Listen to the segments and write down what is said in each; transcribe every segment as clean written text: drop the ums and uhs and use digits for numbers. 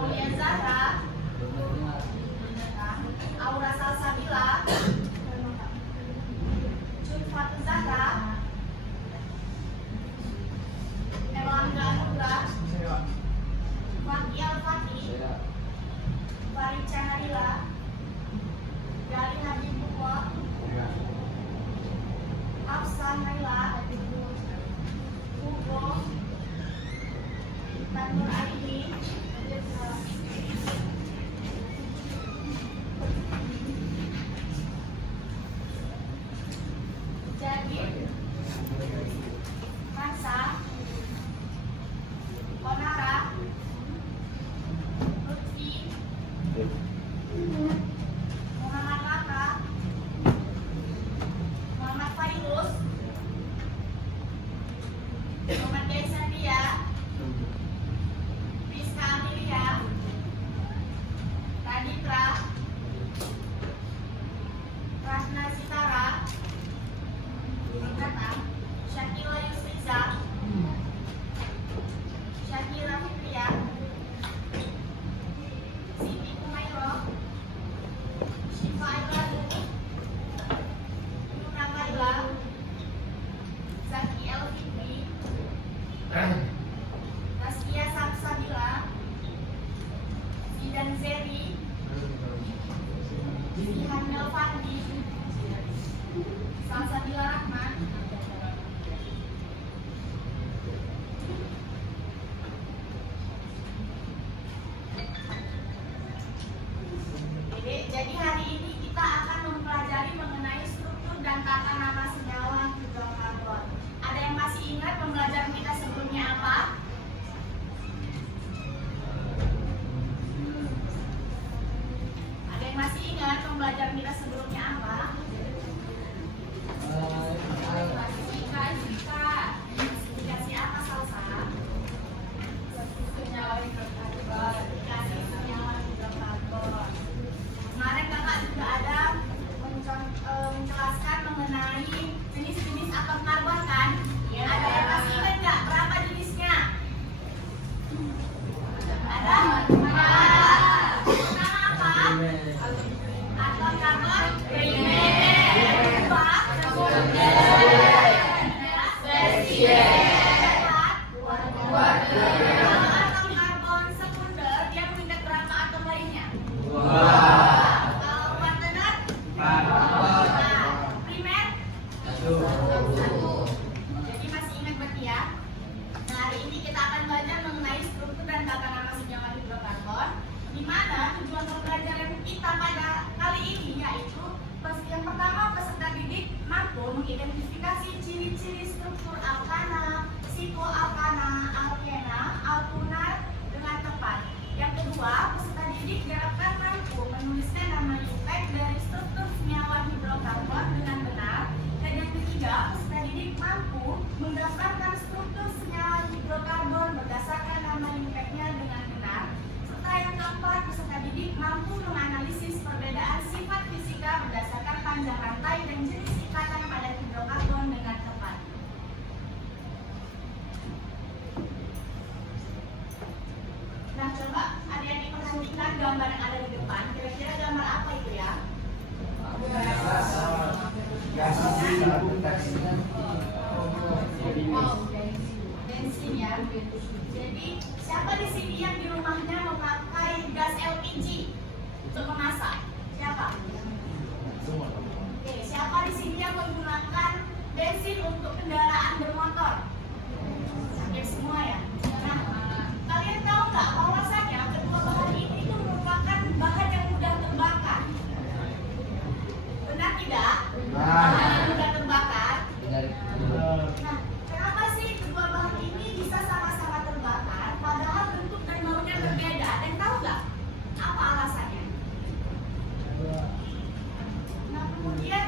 Aulia Zahra, Aura Salsabila, Junfatu Zahra, Erlangga Anugrah, Fakih Al-Fatih, Farid Caharila, Gali Habibullah, Hafsah Naila, Hugo, Tanur Aini, Jadi Kansa, Konara, Lutfi, Muhammad Laka, Muhammad Fairuz, Muhammad Desandia, Rizka Amelia, Raditra, Rahna Sitara, Syakila Yusriza, Syakira Fitria, Siti Kumairo, Syifa Ibrahim, Nuna Laila, Zaki El Fitri, Taskia Sabsabila, Zidan Zeri, Zihan Melfandi, Salsabila Rahman, jadi hari ini kita akan mempelajari mengenai struktur dan tata nama senyawa hidrokarbon. Ada yang masih ingat pembelajaran kita sebelumnya apa? Ada yang masih ingat pembelajaran kita sebelumnya apa? Dikasih apa Salsa? Senyawa hidrokarbon. Dikasih senyawa hidrokarbon. Kemarin kakak juga ada menjelaskan mengenai jenis-jenis atom karbon kan? Ya. Ada yang masih ingat nggak berapa jenisnya? Ada? Pertama apa? Atom karbon primer. Kedua? Kalau atom karbon sekunder dia mengikat berapa atom lainnya? Jadi masih ingat berarti ya. Nah, hari ini kita akan belajar mengenai struktur dan tata nama senyawa hidrokarbon, di mana tujuan pembelajaran kita pada kali ini yaitu yang pertama, peserta didik mampu mengidentifikasi ciri-ciri struktur alkana, psikoalkana, alkena, alkunar dengan tepat. Yang kedua, peserta didik diharapkan mampu menuliskan nama impact dari struktur senyawa hidrokarbon dengan benar. Dan yang ketiga, peserta didik mampu mendaftarkan struktur senyawa hidrokarbon berdasarkan nama impact-nya dengan benar. Serta yang keempat, peserta didik mampu menganalisis perbedaan sifat fisika berdasarkan panjang rantai dan jenis ikatan pada hidrokarbon dengan tepat. Nah, coba adik-adik perhatikan gambar yang ada di depan. Kira-kira gambar apa itu ya? Bensin ya. Jadi siapa di sini yang di rumahnya memakai gas LPG untuk memasak? Siapa? Oke, siapa di sini yang menggunakan bensin untuk kendaraan bermotor? Hampir semua ya. Nah, kalian tahu nggak bahwasanya kedua bahan ini itu merupakan bahan yang mudah terbakar? Benar tidak? Bahan yang mudah terbakar. Nah, kenapa sih kedua bahan ini bisa sama-sama terbakar padahal bentuk dan baunya berbeda? Dan tahu nggak apa alasannya? Nah, kemudian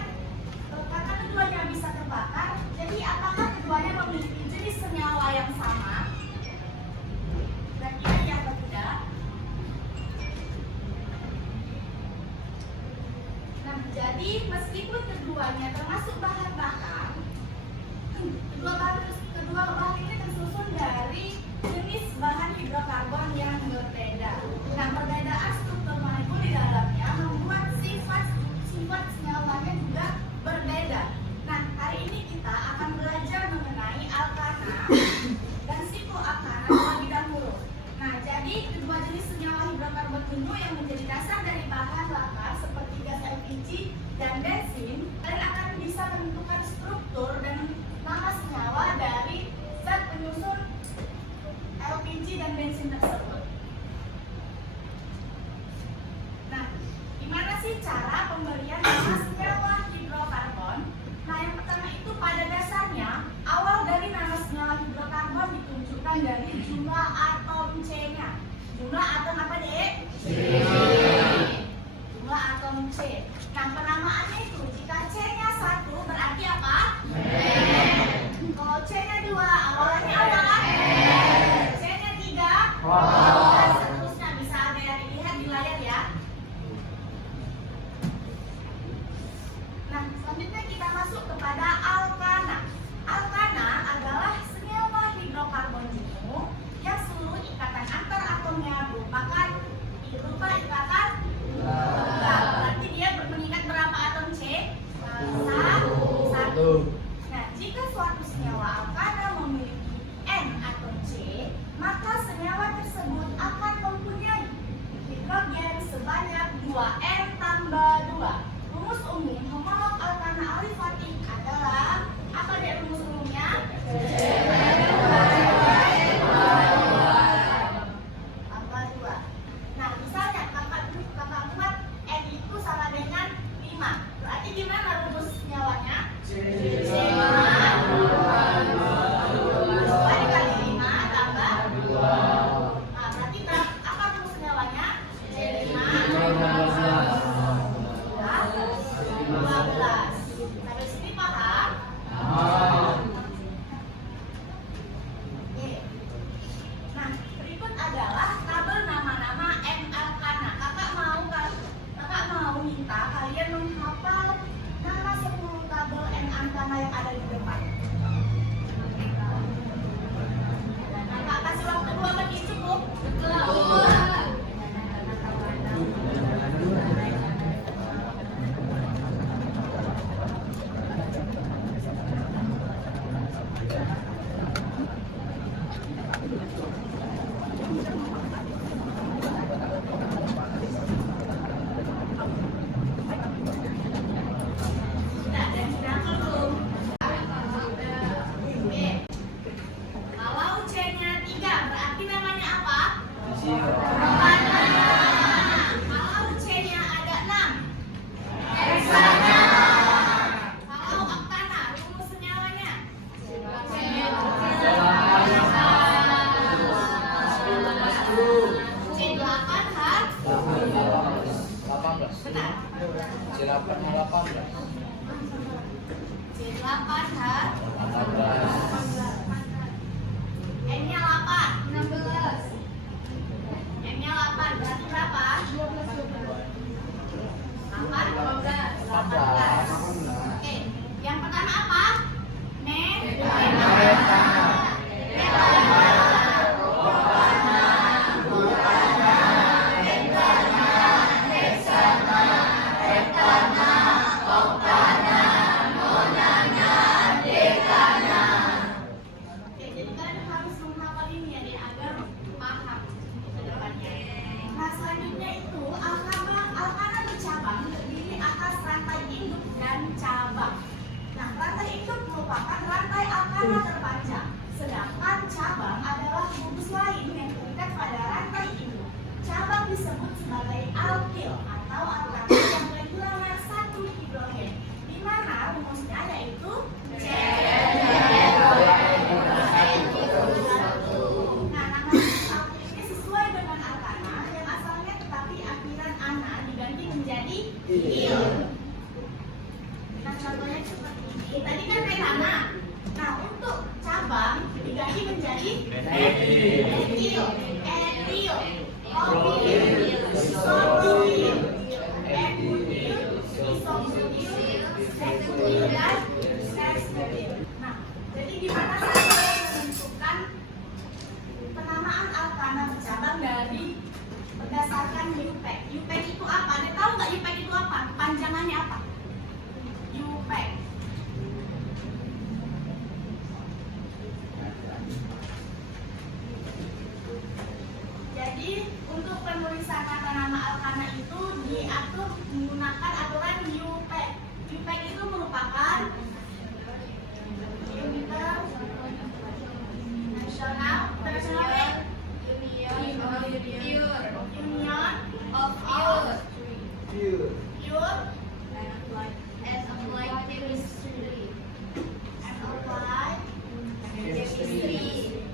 karena keduanya bisa terbakar, jadi apakah keduanya memiliki jenis senyawa yang sama? Kira-kira iya atau tidak? Nah, jadi meskipun keduanya termasuk bahan bakar, kedua bahan ini tersusun dari jenis bahan hidrokarbon yang berbeda. jenuh yang menjadi dasar dari bahan bakar seperti gas LPG dan bensin, kalian akan bisa menentukan struktur dan nama senyawa dari zat penyusun LPG dan bensin tersebut. Nah, gimana sih cara pemberian nama senyawa hidrokarbon? Nah, yang pertama itu pada dasarnya awal dari nama senyawa hidrokarbon ditunjukkan dari jumlah atom C-nya. Jumlah atom apa, Dek? C. Jumlah atom C. Nah, penamaannya itu jika C-nya 1 berarti apa? Kalau C-nya 2 awalnya apa? C-nya 3 dan seterusnya. Bisa ada dilihat di layar ya. Nah, selanjutnya kita masuk kepada alkana. Alkana adalah senyawa hidrokarbon jenuh yang seluruh ikatan antar atomnya berupa ikatan tunggal. Berarti dia mengikat berapa atom C? Satu. Nah, jika suatu senyawa alkana memiliki N atom C, maka senyawa tersebut akan mempunyai hidrogen sebanyak 2N tambah 2. Rumus umum homolog alkana alifatik adalah apa, Dek, rumus umumnya? Tambah 2. Nah, misalnya kakak buat N itu sama dengan 5. Berarti gimana rumus senyawanya? C5 dikali 5 tambah 2. Nah, berarti apa rumus senyawanya? C5 12. Sampai sini paham? Oke. Nah, berikut adalah tabel nama-nama N alkana. Kakak mau minta kalian menghafal nama 10 tabel N alkana yang ada di depan. Kakak kasih waktu 2 menit cukup? Kalau C-nya 3 berarti namanya apa? Kalau C-nya ada 6, kalau oktana, rumus senyawanya? C8H. Benar. C8H. N-nya 8. N-nya 8 berarti berapa? 18. Oke, yang pertama apa? Oke, jadi kalian harus menghafal ini ya, Dek, agar paham ke depannya. Nah, selanjutnya itu alkana bercabang terdiri atas rantai induk dan cabang. Nah, rantai induk merupakan rantai alkana terpanjang, sedangkan cabang adalah gugus lain yang terikat pada rantai induk. Cabang disebut sebagai alkil atau alkana yang kehilangan 1 hidrogen, di mana rumusnya yaitu C. Nah, nama alkil ini sesuai dengan alkana yang asalnya tetapi akhiran ana diganti menjadi il. Nah, contohnya seperti ini. Tadi kan metana. Nah, untuk cabang diganti menjadi metil, etil, propil, isopril, n-butil, isobutil, seks-butil, dan seks-butil. Nah, jadi gimana saya menentukan penamaan alkana bercabang dari berdasarkan UPEC? UPEC itu apa? Anda tahu nggak UPEC itu apa? Panjangannya apa? UPEC. Jadi untuk penulisan kata nama Alkana itu diatur menggunakan aturan UPEC. UPEC itu merupakan International Union of Pure and applied chemistry. and Applied Chemistry.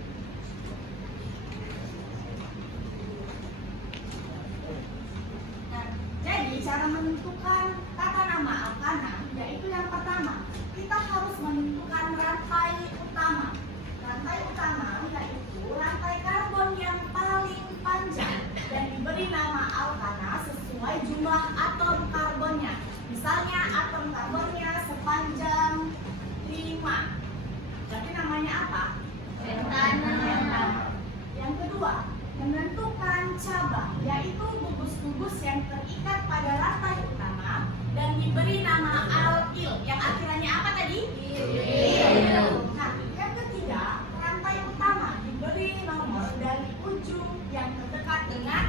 Nah, jadi cara menentukan kata nama Alkana yaitu yang pertama, kita harus menentukan rantai utama. Rantai utama yaitu rantai karbon yang paling panjang dan diberi nama Alkana sesuai jumlah atom karbonnya. Misalnya atom karbonnya sepanjang 5. Jadi namanya apa? Pentana. Yang kedua, menentukan cabang, yaitu gugus-gugus yang terikat pada rantai utama dan diberi nama alkil. Yang akhirannya apa tadi? Il. Nah, yang ketiga, rantai utama diberi nomor dari ujung yang terdekat dengan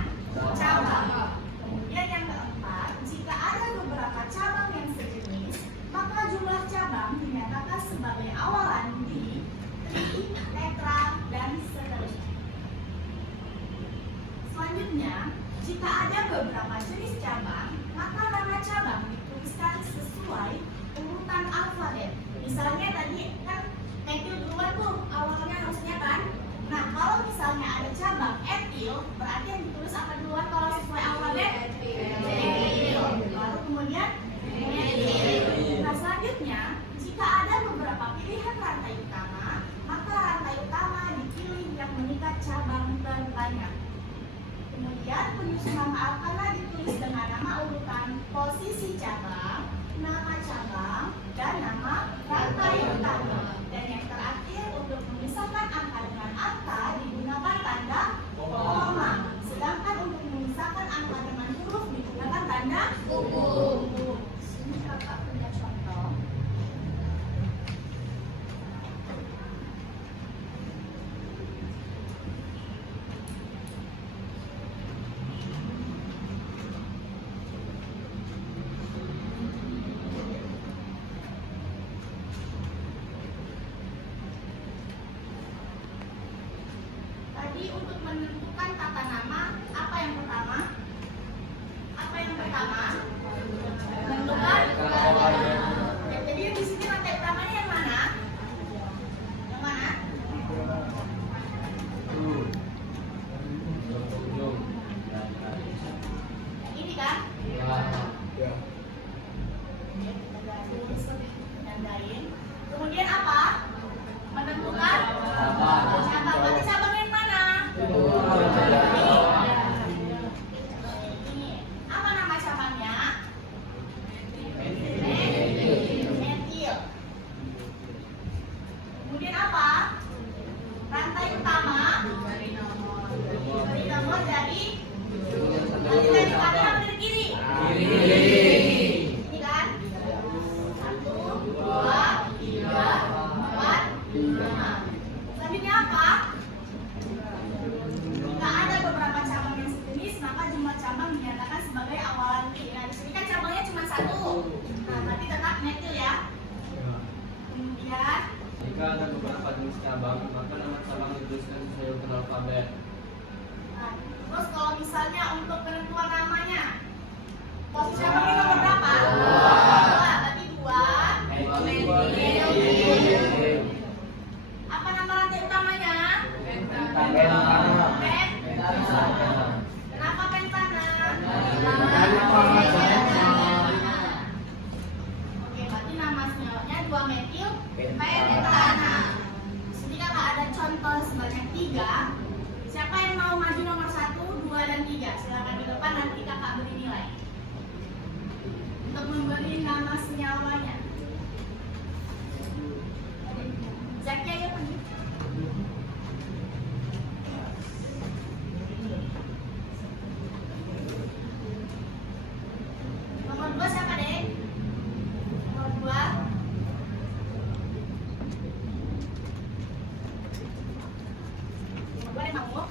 cabang. Kemudian yang keempat, jika ada beberapa cabang yang sejenis, maka jumlah cabang dinyatakan sebagai awalan di, tri, tetra, dan seterusnya. Selanjutnya, jika ada beberapa jenis cabang, maka nama cabang dituliskan sesuai urutan alfabet. Misalnya tadi kan etil duluan tuh awalnya harusnya kan. Nah, kalau misalnya ada cabang etil, berarti yang ditulis apa duluan kalau sesuai alfabet? Etil. Lalu kemudian metil. Nah, selanjutnya, jika ada beberapa pilihan rantai utama, maka rantai utama dipilih yang mengikat cabang terbanyak. Kemudian penyusunan alkana ditulis dengan nama urutan posisi cabang, nama cabang, dan nama rantai utama. Dan yang terakhir, untuk memisahkan angka dengan angka digunakan tanda koma. Sedangkan untuk memisahkan angka dengan huruf digunakan tanda umum. Sini kakak punya contoh. Tadi untuk menentukan kata nama, apa yang pertama? Apa yang pertama? Menentukan. Jadi di sini rantai utamanya yang mana? Yang mana? Yang ini kan? Tandain. Kemudian apa? Menentukan cabang. Berarti cabang yang mana? Ini. Apa nama cabangnya? Metil. Kemudian apa? Rantai utama diberi nomor dari kanan atau dari kiri? Ini kan? 1, 2, 3, 4, 5. Selanjutnya apa? Jika ada beberapa cabang yang sejenis, maka jumlah cabang dinyatakan sebagai awalan T. Nah, di sini kan cabangnya cuma 1. Nah, berarti tetap metil ya. Kemudian, Jika ada beberapa jenis cabang, maka nama cabang dituliskan sesuai urutan alfabet. nah, terus kalau misalnya untuk penentuan namanya, posisi cabangnya nomor berapa? 2. Berarti 2. Apa nama rantai utamanya? Kenapa pentana? Oke, berarti nama senyawa 2-metil pentana. Di sini kakak ada contoh sebanyak 3. Siapa yang mau maju nomor 1, 2, dan 3? Silakan di depan, nanti kakak beri nilai untuk memberi nama senyawanya. Zakia ya pergi. Nomor 2 siapa deh? Nomor 2. Nomor 2 deh kamu.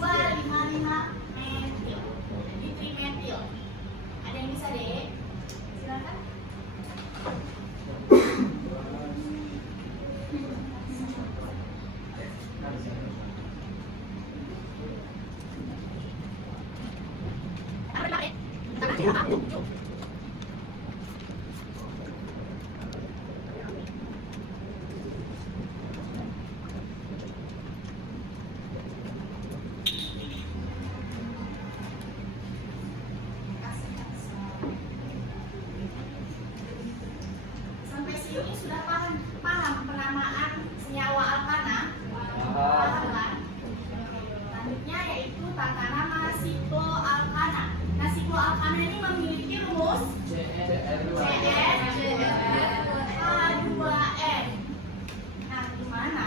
2,5,5 metil. Jadi trimetil. Ada yang bisa deh? Silakan. Sampai sini sudah paham penamaan senyawa alkana? Paham kan? Selanjutnya yaitu tata nama sikloalkana. Nah, sikloalkana ini memiliki rumus CnH2n. Nah, di mana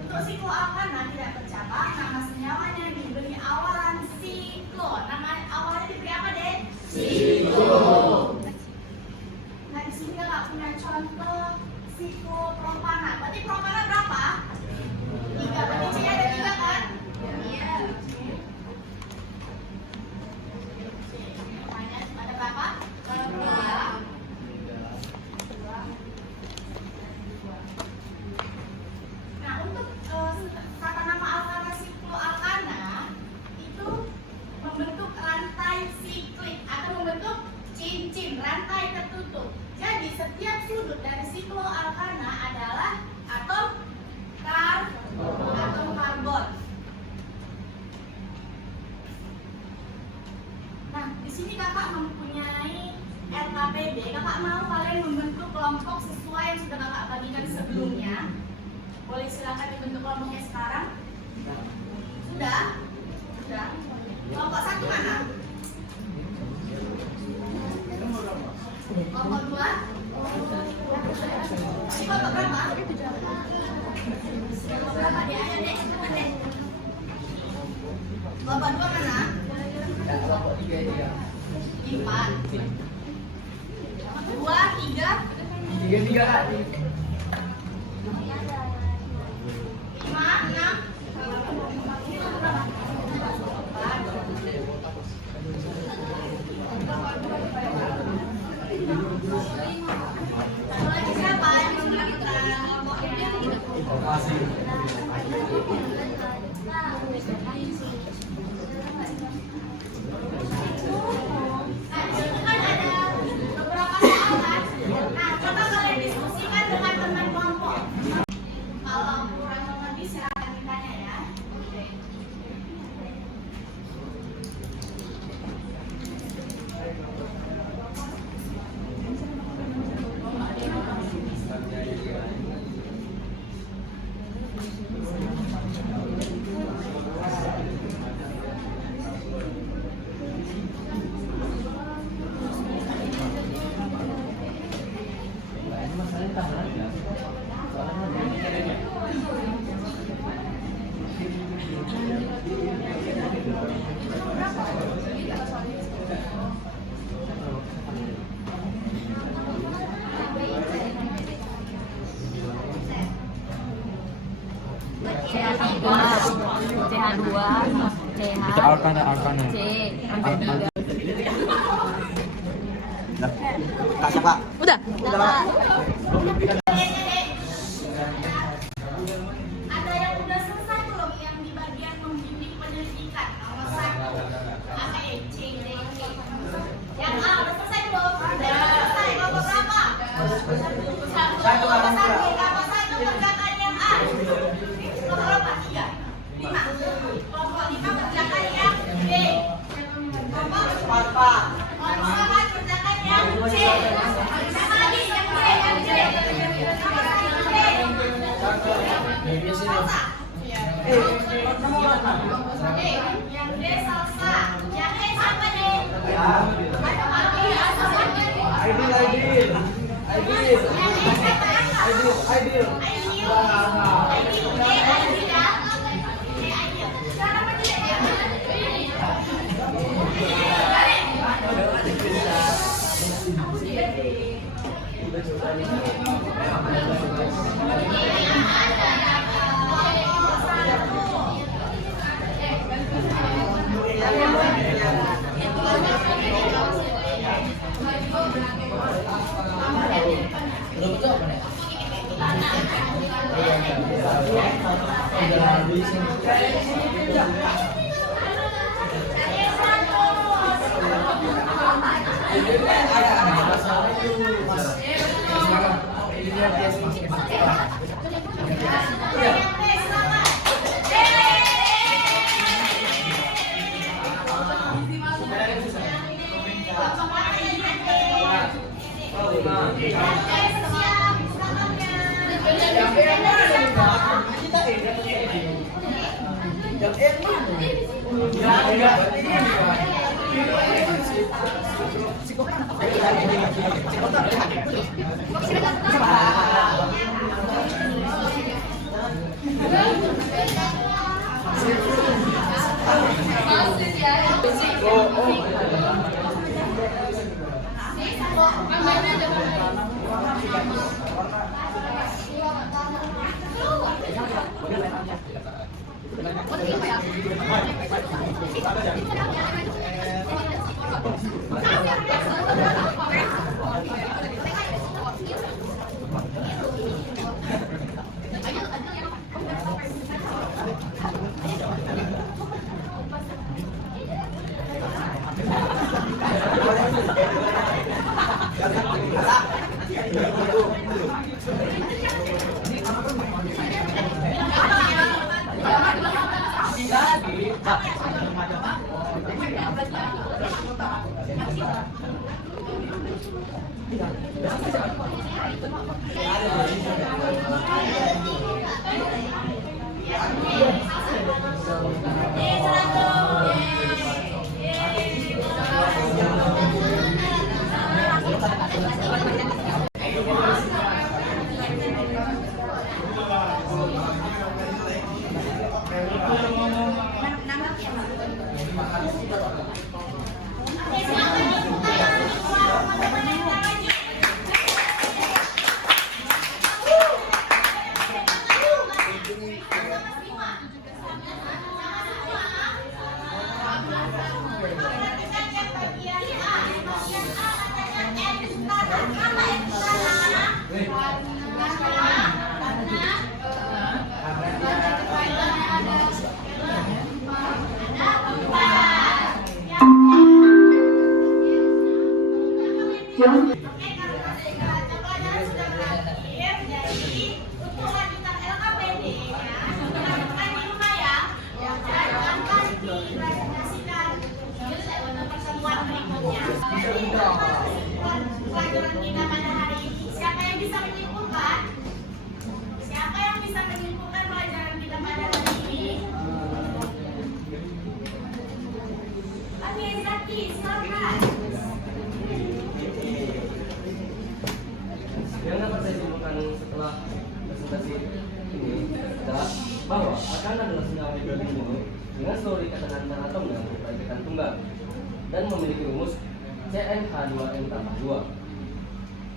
untuk sikloalkana tidak bercabang, nama senyawanya diberi awalan siklo. Nama awalnya diberi apa, Dek? Siklo. Nah, di sini kakak punya contoh siklopropana. Berarti propana berapa? 3. Berarti C-nya ada 3 kan? Iya. Ada berapa? 2. Nah, untuk tata nama alkana sikloalkana itu membentuk rantai siklik atau membentuk cincin rantai tertutup. Jadi setiap sudut dari sikloalkana adalah atom karbon. Nah, di sini kakak mempunyai LKPD. Kakak mau kalian membentuk kelompok sesuai yang sudah kakak bagikan sebelumnya. Boleh silakan dibentuk kelompoknya sekarang. Sudah? Sudah. Kelompok 1 mana? Kelompok 2? Ini kelompok berapa? Kelompok berapa dia? Ayo dek, cepat dek. Kelompok 2 mana? Kelompok 3 dia. 4. 2, 3. 3. 5, 6. Ini kelompok berapa? 4. Satu lagi siapa yang menggunakan kelompok ini? Nah, di situ kan ada beberapa soal kan? Nah, coba kalian diskusikan dengan teman kelompok. Kalau kurang mengerti silakan ditanya ya. CH2, Itu alkana. C, sampai 3. Kak siapa? Udah. Ada yang udah selesai belum yang di bagian membimbing penyelidikan nomor 1 ABCD. Yang A udah selesai belum? Udah selesai. Kelompok berapa? 1. Kelompok 1. Kelompok 1 kerjakan yang A. Kelompok berapa? 3. 5. Kelompok 5 kerjakan yang B. Kelompok 4. Kelompok 4 kerjakan yang C. Sama lagi yang D. Yang D. Salsa. Yang D salsa. Yang E siapa deh? Aidil. Yang E siapa? Aidil. Sekarang apa tidak ya? Pelajaran kita pada hari ini, siapa yang bisa menyimpulkan? Siapa yang bisa menyimpulkan pelajaran kita pada hari ini? Oke, Zaki, silakan. Yang dapat saya simpulkan setelah presentasi ini adalah bahwa akan adalah senyawa hidrogen ini dengan seluruh ikatan antar atomnya berikatan tunggal dan memiliki rumus CnH2n+2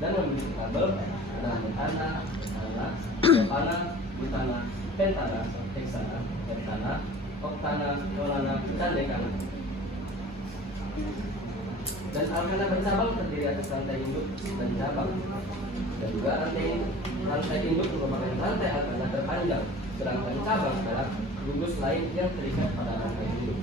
dan memiliki tabel dengan metana, metana, propana, butana, pentana, heksana, heptana, oktana, nolana, dan dekana. Dan alkana bercabang terdiri atas rantai induk dan cabang. Dan juga rantai induk merupakan rantai alkana terpanjang, sedangkan cabang adalah gugus lain yang terikat pada rantai induk.